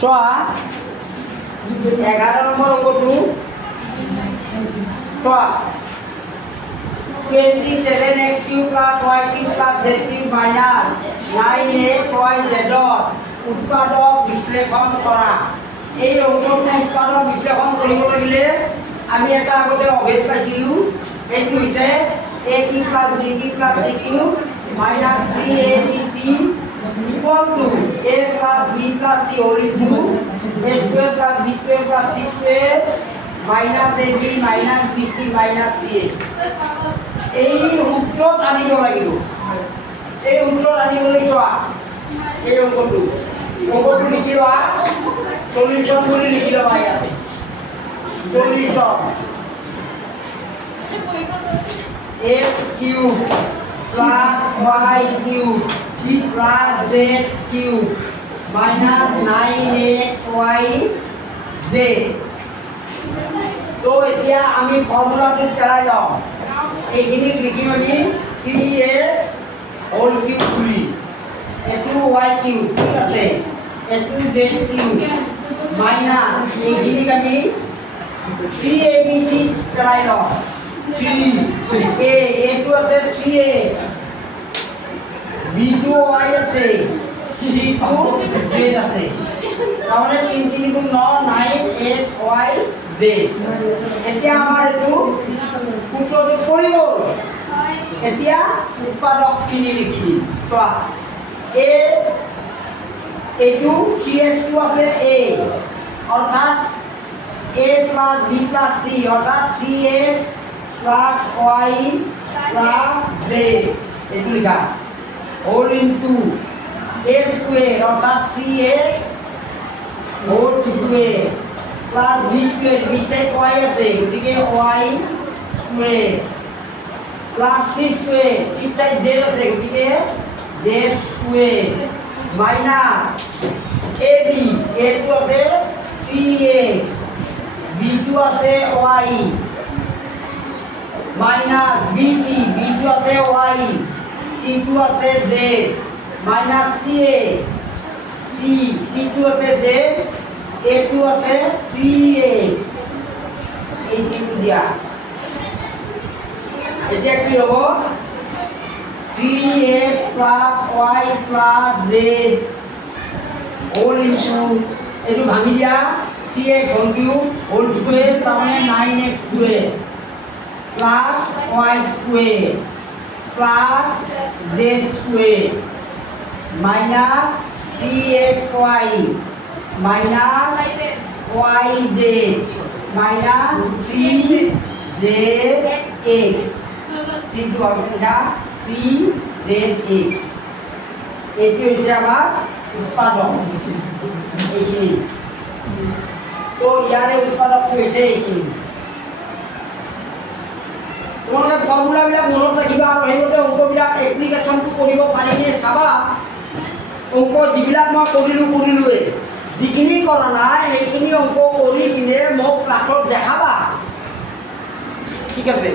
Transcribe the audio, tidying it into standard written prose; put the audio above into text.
চোৱা 11 নম্বৰ অংকটো চোৱা 27x cube plus y cube plus z cube minus 9xyz উৎপাদক বিশ্লেষণ কৰা। এই অংকটো উৎপাদক বিশ্লেষণ কৰিব লাগিলে আমি এটা আগতে অভেদ পাইছিলোঁ, এইটো হৈছে a cube plus b cube plus c cube minus 3abc equal to a plus b plus c whole into a square plus b square plus c square minus ab minus bc minus ca। এই সূত্ৰত আনিব লাগিব। এই সূত্ৰত আনিবলৈ চোৱা এই অংকটো লিখি লোৱা, সলিউশন বুলি লিখি লোৱা। ইয়াতে solution x cube plus y cube plus z cube minus 9xyz। তো এতিয়া আমি ফৰ্মুলাটো পেলাই লওঁ। এইখিনি লিখি মেলি 3x হোল কিউব বুলি, এইটো y কিউব, ঠিক আছে, এইটো z কিউব মাইনাস এইখিনিক আমি 3abc পেলাই লওঁ। 3a এইটো আছে 3a, b2 y আছে, c2 z আছে, তাৰমানে 3 3 গুণ 9 9xyz। এতিয়া আমাৰ এইটো সূত্ৰটো পৰি গ'ল। এতিয়া উৎপাদকখিনি লিখি দিম। চোৱা এইটো 3x2 আছে a, অৰ্থাৎ a plus b plus c অৰ্থাৎ 3x plus y plus z এইটো লিখা হোল ইনটু a স্কোয়ার অর্থাৎ 3x whole square plus b square, b তে y আছে গতিকে y square plus c square, c তে z আছে গতিকে z square minus ab, a টো আছে 3x, b টো আছে y মাইনাস bc, b টো আছে y, c টো আছে z মাইনাস ca, c টো আছে z, a টো আছে 3a, এই c টো দিয়া। এতিয়া কি হ'ব 3x plus y plus z whole into এইটো ভাঙি দিয়া 3x whole cube whole square তাৰমানে 9x square plus y square plus z square minus 3xy minus yz minus 3zx, 3 টু এটা 3zx। এটি হচ্ছে আমার উৎপাদক এইখিনি। তো ইয়াৰে উৎপাদকটো হৈছে এইখিনি। তোমালোকে ফৰ্মুলাবিলাক মনত ৰাখিবা আৰু সেইমতে অংকবিলাক এপ্লিকেশ্যনটো কৰিব পাৰিনে চাবা। অংক যিবিলাক মই কৰিলোঁৱে, যিখিনি কৰা নাই সেইখিনি অংক কৰি কিনে মোক ক্লাছত দেখাবা, ঠিক আছে।